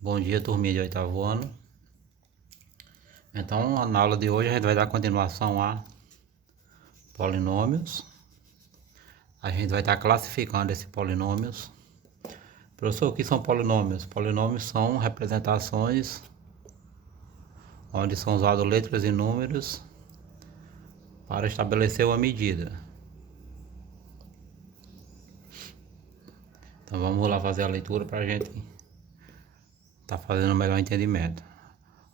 Bom dia, turminha de oitavo ano. Então, na aula de hoje a gente vai dar continuação a polinômios. A gente vai estar classificando esses polinômios. Professor, o que são polinômios? Polinômios são representações onde são usados letras e números para estabelecer uma medida. Então vamos lá fazer a leitura para a gente estar fazendo o melhor entendimento.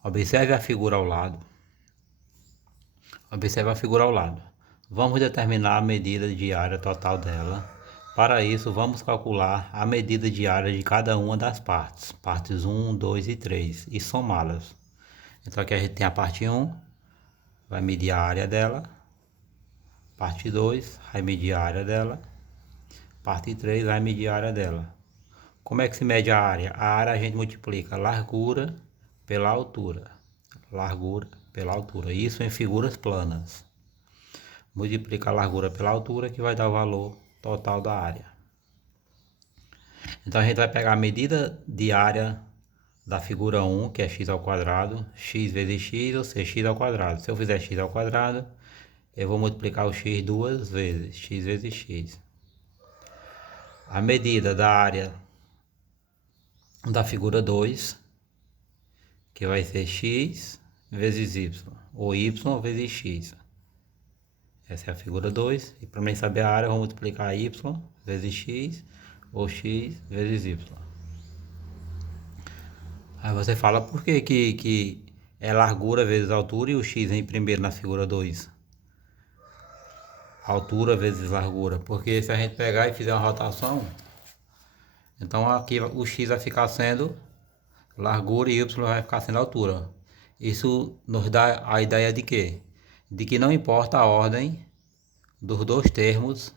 Observe a figura ao lado. Observe a figura ao lado. Vamos determinar a medida de área total dela. Para isso, vamos calcular a medida de área de cada uma das partes. Partes 1, 2 e 3. E somá-las. Então aqui a gente tem a parte 1. Vai medir a área dela. Parte 2 vai medir a área dela. Parte 3 vai medir a área dela. Como é que se mede a área? A área a gente multiplica a largura pela altura. Largura pela altura. Isso em figuras planas. Multiplica a largura pela altura que vai dar o valor total da área. Então a gente vai pegar a medida de área da figura 1, que é x ao quadrado, x vezes x, ou seja, x ao quadrado. Se eu fizer x ao quadrado, eu vou multiplicar o x duas vezes, x vezes x. A medida da área da figura 2, que vai ser x vezes y, ou y vezes x. Essa é a figura 2. E para mim saber a área, eu vou multiplicar y vezes x, ou x vezes y. Aí você fala por que é largura vezes altura e o x vem primeiro na figura 2? Altura vezes largura. Porque se a gente pegar e fizer uma rotação, então aqui o x vai ficar sendo largura e y vai ficar sendo altura. Isso nos dá a ideia de quê? De que não importa a ordem dos dois termos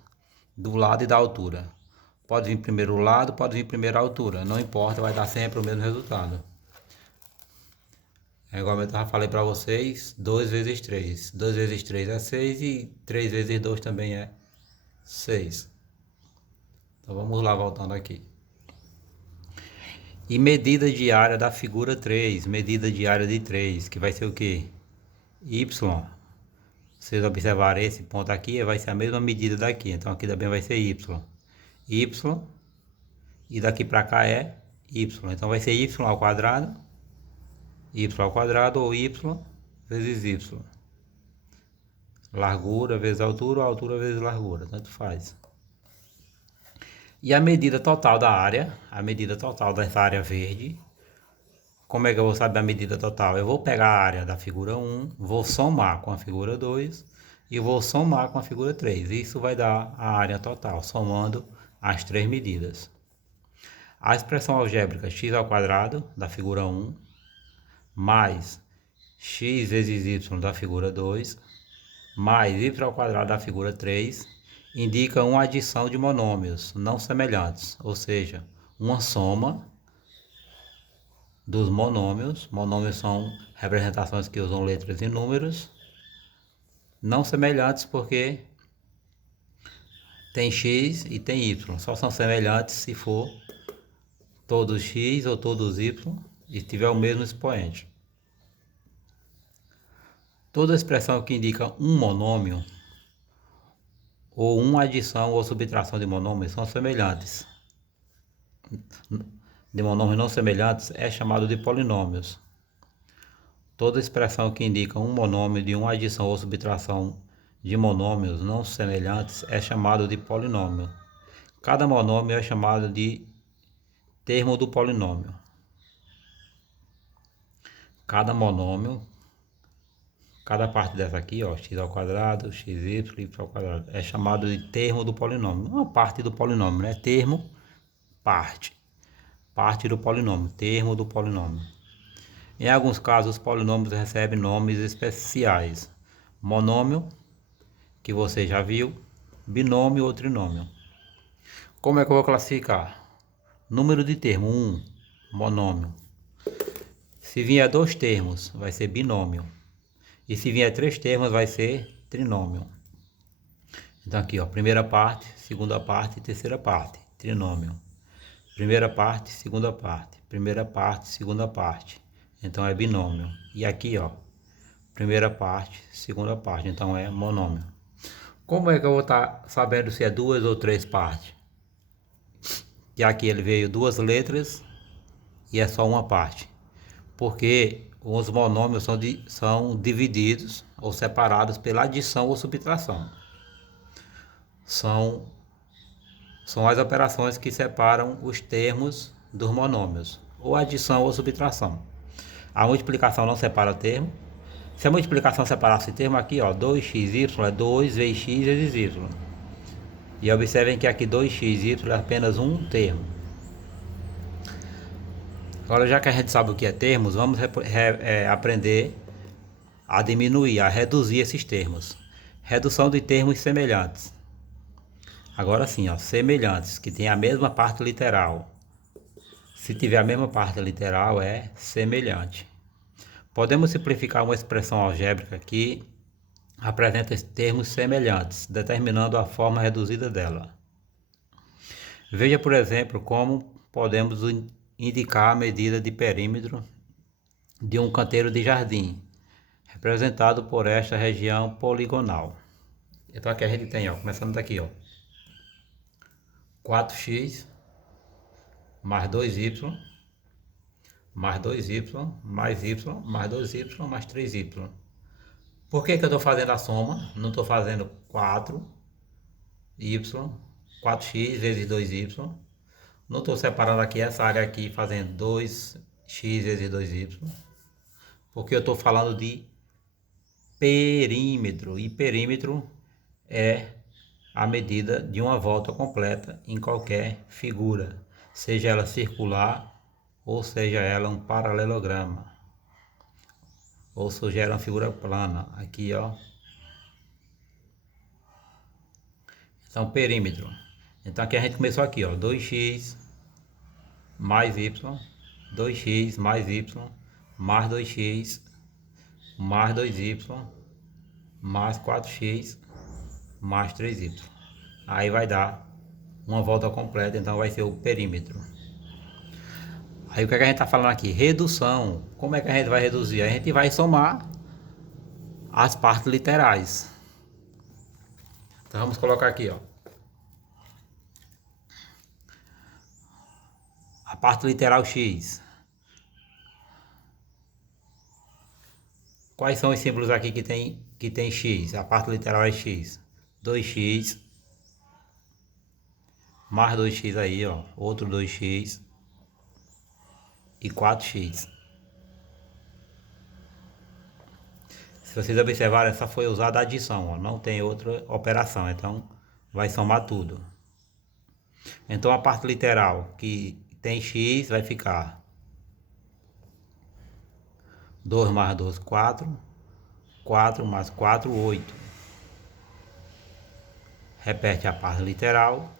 do lado e da altura. Pode vir primeiro o lado, pode vir primeiro a altura. Não importa, vai dar sempre o mesmo resultado. É igual eu já falei para vocês, 2 vezes 3. 2 vezes 3 é 6 e 3 vezes 2 também é 6. Então vamos lá, voltando aqui. E medida de área da figura 3, medida de área de 3, que vai ser o quê? Y. Vocês observarem esse ponto aqui, vai ser a mesma medida daqui. Então aqui também vai ser y. Y. E daqui para cá é y. Então vai ser y ao quadrado ou y vezes y. Largura vezes altura ou altura vezes largura, tanto faz. E a medida total da área, a medida total dessa área verde, como é que eu vou saber a medida total? Eu vou pegar a área da figura 1, vou somar com a figura 2 e vou somar com a figura 3. Isso vai dar a área total, somando as três medidas. A expressão algébrica x ao quadrado da figura 1 mais x vezes y da figura 2 mais y ao quadrado da figura 3 indica uma adição de monômios não semelhantes, ou seja, uma soma dos monômios. Monômios são representações que usam letras e números, não semelhantes porque tem x e tem y, só são semelhantes se for todos x ou todos y e tiver o mesmo expoente. Toda expressão que indica um monômio ou uma adição ou subtração de monômios são semelhantes. De monômios não semelhantes é chamado de polinômios. Toda expressão que indica um monômio de uma adição ou subtração de monômios não semelhantes é chamado de polinômio. Cada monômio é chamado de termo do polinômio. Cada monômio, cada parte dessa aqui, ó, x ao quadrado, xy, y ao quadrado, é chamado de termo do polinômio. Uma parte do polinômio, né? Termo, parte. Parte do polinômio, termo do polinômio. Em alguns casos, os polinômios recebem nomes especiais. Monômio, que você já viu, binômio ou trinômio. Como é que eu vou classificar? Número de termo, 1, monômio. Se vier dois termos, vai ser binômio. E se vier três termos, vai ser trinômio. Então aqui, ó, primeira parte, segunda parte e terceira parte, trinômio. Primeira parte, segunda parte. primeira parte, segunda parte. Então é binômio. E aqui, ó, primeira parte, segunda parte. Então é monômio. Como é que eu vou estar sabendo se é duas ou três partes? E aqui ele veio duas letras e é só uma parte. Porque os monômios são divididos ou separados pela adição ou subtração. São as operações que separam os termos dos monômios, ou adição ou subtração. A multiplicação não separa termo. Se a multiplicação separasse termo, aqui ó, 2xy é 2 vezes x vezes y. E observem que aqui 2xy é apenas um termo. Agora, já que a gente sabe o que é termos, vamos aprender a diminuir, a reduzir esses termos. Redução de termos semelhantes. Agora sim, ó, semelhantes, que tem a mesma parte literal. Se tiver a mesma parte literal, é semelhante. Podemos simplificar uma expressão algébrica que apresenta termos semelhantes, determinando a forma reduzida dela. Veja, por exemplo, como podemos indicar a medida de perímetro de um canteiro de jardim, representado por esta região poligonal. Então aqui a gente tem, ó, começando daqui, ó, 4x mais 2y mais 2y mais y mais 2y mais 3y. Por que eu estou fazendo a soma? Não estou fazendo 4x vezes 2y. Não estou separando aqui essa área aqui fazendo 2x vezes 2y. Porque eu estou falando de perímetro. E perímetro é a medida de uma volta completa em qualquer figura, seja ela circular ou seja ela um paralelograma, ou seja ela uma figura plana. Aqui, ó. Então, perímetro. Então aqui a gente começou aqui, ó, 2x mais y, 2x mais y, mais 2x, mais 2y, mais 4x, mais 3y. Aí vai dar uma volta completa, então vai ser o perímetro. Aí o que a gente está falando aqui? Redução. Como é que a gente vai reduzir? A gente vai somar as partes literais. Então vamos colocar aqui, ó, a parte literal x. Quais são os símbolos aqui que tem x? A parte literal é x. 2x mais 2x aí, ó, outro 2x e 4x. Se vocês observarem, essa foi usada a adição, ó, não tem outra operação, então vai somar tudo. Então a parte literal que tem x vai ficar 2 mais 2, 4. 4 mais 4, 8. Repete a parte literal.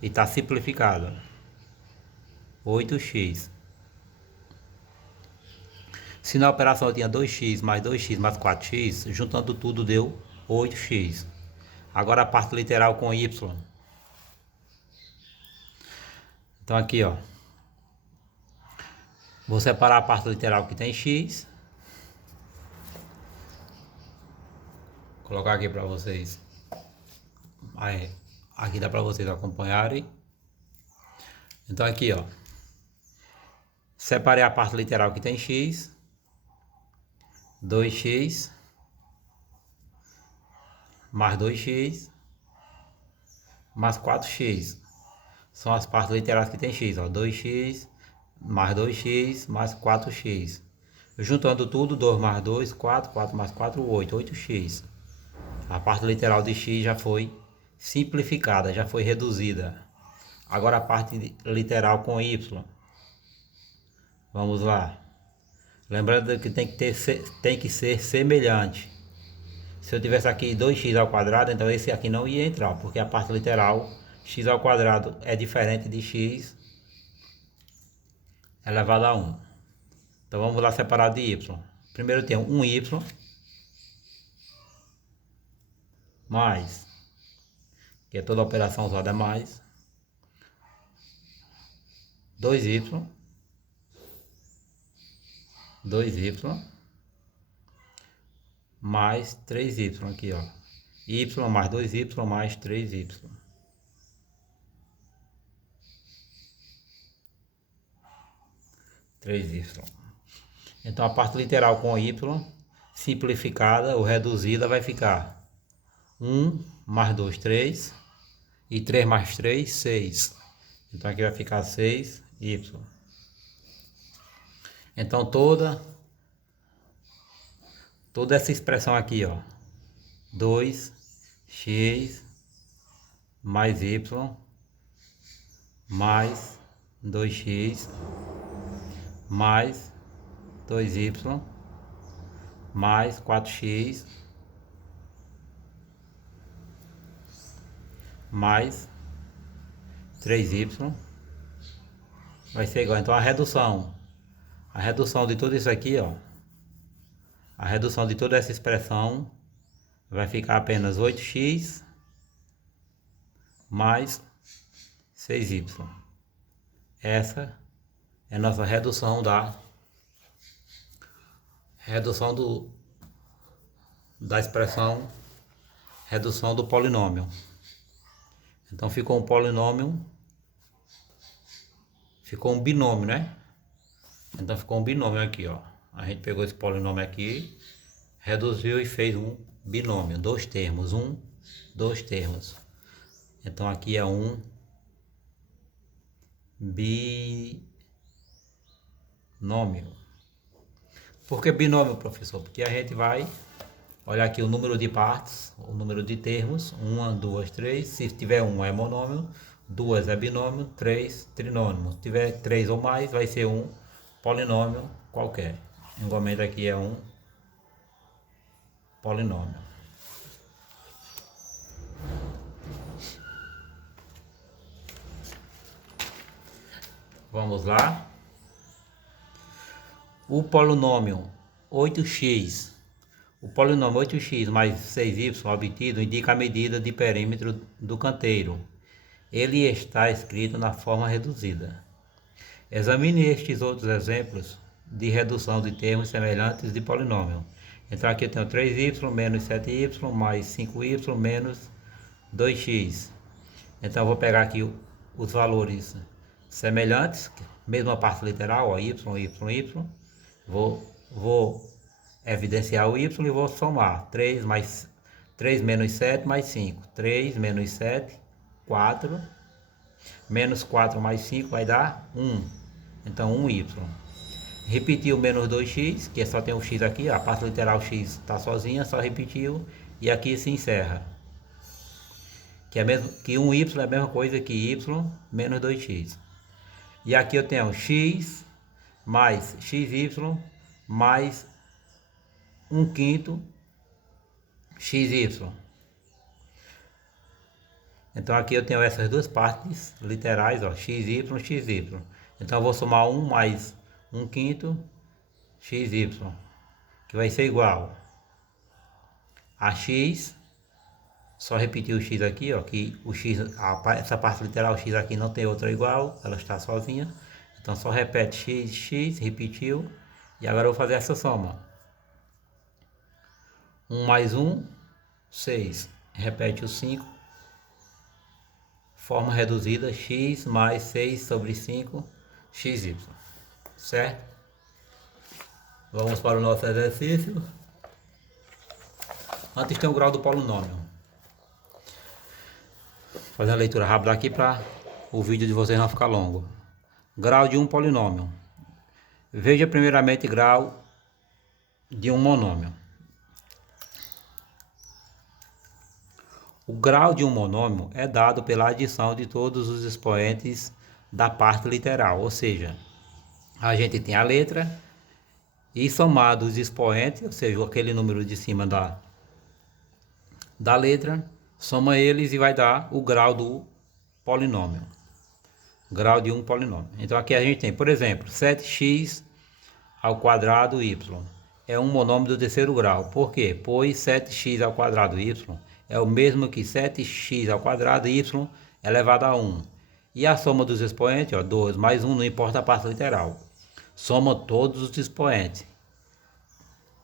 E está simplificado. 8x. Se na operação eu tinha 2x mais 4x, juntando tudo deu 8x. Agora a parte literal com y. Então aqui, ó, vou separar a parte literal que tem x. Vou colocar aqui para vocês. Aí, aqui dá para vocês acompanharem. Então aqui, ó, separei a parte literal que tem x. 2x mais 2x mais 4x. São as partes literais que tem x, ó, 2x mais 2x mais 4x. Juntando tudo, 2 mais 2, 4, 4 mais 4, 8, 8x. A parte literal de x já foi simplificada, já foi reduzida. Agora a parte literal com y. Vamos lá. Lembrando que tem que ser semelhante. Se eu tivesse aqui 2x ao quadrado, então esse aqui não ia entrar, porque a parte literal x ao quadrado é diferente de x elevado a 1. Então vamos lá separar de y. Primeiro tem um y mais, que é toda operação usada mais, 2y, 2y, mais 3y aqui, ó. Y mais 2y mais 3y. Então a parte literal com y simplificada ou reduzida vai ficar 1 mais 2, 3. E 3 mais 3, 6. Então aqui vai ficar 6y. Então toda essa expressão aqui, ó, 2x mais y mais 2x mais 2y mais 4x mais 3y vai ser igual. Então a redução de tudo isso aqui, ó, a redução de toda essa expressão vai ficar apenas 8x mais 6y. Essa é a nossa redução da expressão, redução do polinômio. Então ficou um polinômio, ficou um binômio, né? Então ficou um binômio aqui, ó. A gente pegou esse polinômio aqui, reduziu e fez um binômio, dois termos, dois termos. Então aqui é um binômio. Por que binômio, professor? Porque a gente vai olhar aqui o número de partes, o número de termos, 1, 2, 3. Se tiver 1 é monômio, 2 é binômio, 3 trinômio. Se tiver 3 ou mais, vai ser um polinômio qualquer. Igualmente aqui é um polinômio. Vamos lá. O polinômio 8x. O polinômio 8x mais 6y obtido indica a medida de perímetro do canteiro. Ele está escrito na forma reduzida. Examine estes outros exemplos de redução de termos semelhantes de polinômio. Então aqui eu tenho 3y menos 7y mais 5y menos 2x. Então eu vou pegar aqui os valores semelhantes, mesma parte literal, ó, y. Vou evidenciar o y e vou somar 3 menos 7 mais 5. 3 menos 7, 4. Menos 4 mais 5 vai dar 1. Então 1y. Repetiu menos 2x, que só tem o x aqui, a parte literal x está sozinha, só repetiu. E aqui se encerra. Que 1y é a mesma coisa que y menos 2x. E aqui eu tenho x mais xy mais 1/5 xy. Então aqui eu tenho essas duas partes literais, ó, xy, xy. Então eu vou somar 1 mais 1/5 xy, que vai ser igual a x, só repetir o x aqui, ó, que o x, essa parte literal x aqui não tem outra igual, ela está sozinha. Então só repete x, repetiu, e agora eu vou fazer essa soma. 1 mais 1, 6, repete o 5, forma reduzida, x mais 6 sobre 5, xy, certo? Vamos para o nosso exercício. Antes tem o grau do polinômio. Vou fazer a leitura rápida aqui para o vídeo de vocês não ficar longo. Grau de um polinômio. Veja primeiramente grau de um monômio. O grau de um monômio é dado pela adição de todos os expoentes da parte literal, ou seja, a gente tem a letra e somado os expoentes, ou seja, aquele número de cima da letra, soma eles e vai dar o grau do polinômio. Grau de um polinômio. Então aqui a gente tem, por exemplo, 7x ao quadrado y. É um monômio do terceiro grau. Por quê? Pois 7x ao quadrado y é o mesmo que 7x ao quadrado y elevado a 1. E a soma dos expoentes, ó, 2 mais 1, não importa a parte literal. Soma todos os expoentes.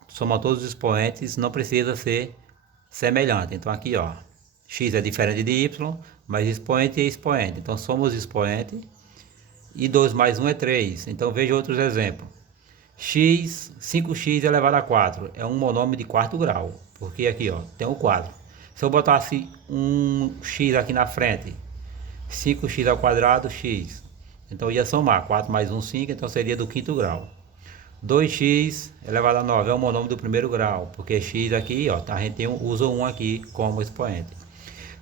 Soma todos os expoentes, não precisa ser semelhante. Então aqui, ó, x é diferente de y, mas expoente é expoente. Então soma os expoentes e 2 mais 1 é 3. Então veja outros exemplos. 5x elevado a 4 é um monômio de quarto grau, porque aqui, ó, tem o 4. Se eu botasse um x aqui na frente, 5x ao quadrado, x. Então eu ia somar 4 mais 1, 5, então seria do quinto grau. 2x elevado a 9 é um monômio do primeiro grau, porque x aqui, ó, a gente usa 1 aqui como expoente.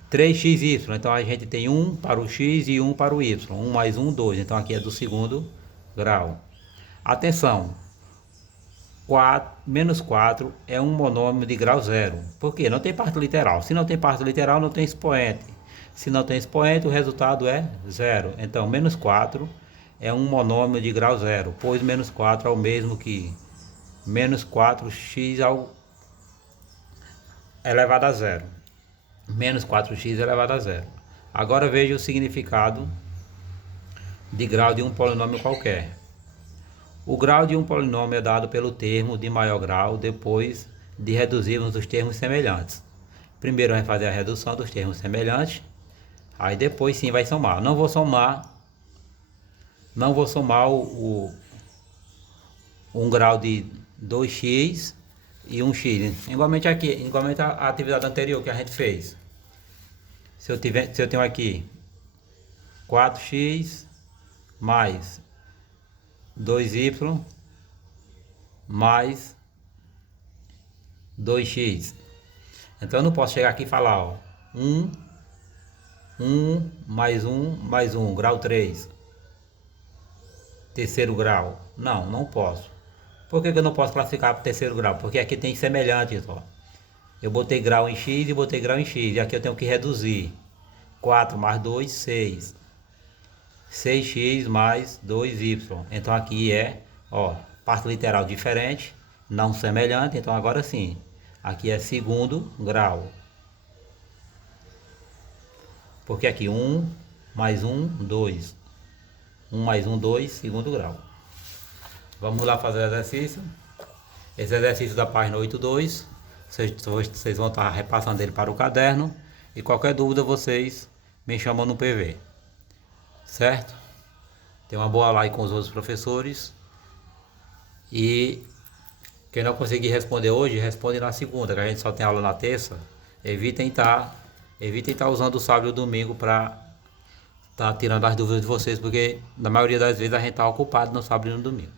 3xy, então a gente tem 1 para o x e 1 para o y. 1 mais 1, 2, então aqui é do segundo grau. Atenção, menos 4 é um monômio de grau zero. Por quê? Não tem parte literal. Se não tem parte literal, não tem expoente. Se não tem expoente, o resultado é zero. Então, menos 4 é um monômio de grau zero, pois menos 4 é o mesmo que menos 4x elevado a zero. Menos 4x elevado a zero. Agora veja o significado de grau de um polinômio qualquer. O grau de um polinômio é dado pelo termo de maior grau depois de reduzirmos os termos semelhantes. Primeiro vai fazer a redução dos termos semelhantes, aí depois sim vai somar. Não vou somar um grau de 2x e 1x. Igualmente aqui, igualmente a atividade anterior que a gente fez. Se eu tenho aqui 4x mais 2y mais 2x. Então eu não posso chegar aqui e falar, ó, 1 mais 1 mais 1, grau 3. Terceiro grau. Não posso. Por que eu não posso classificar para o terceiro grau? Porque aqui tem semelhantes, ó. Eu botei grau em x e botei grau em x. E aqui eu tenho que reduzir. 4 mais 2, 6. 6x mais 2y. Então aqui é, ó, parte literal diferente, não semelhante. Então agora sim, aqui é segundo grau. Porque aqui 1 mais 1, 2. 1 mais 1, 2, segundo grau. Vamos lá fazer o exercício. Esse exercício da página 82. Vocês vão estar repassando ele para o caderno. E qualquer dúvida vocês me chamam no PV. Certo? Tenha uma boa live com os outros professores. E quem não conseguir responder hoje, responde na segunda, que a gente só tem aula na terça. Evitem estar usando o sábado e o domingo para estar tirando as dúvidas de vocês, porque na maioria das vezes a gente está ocupado no sábado e no domingo.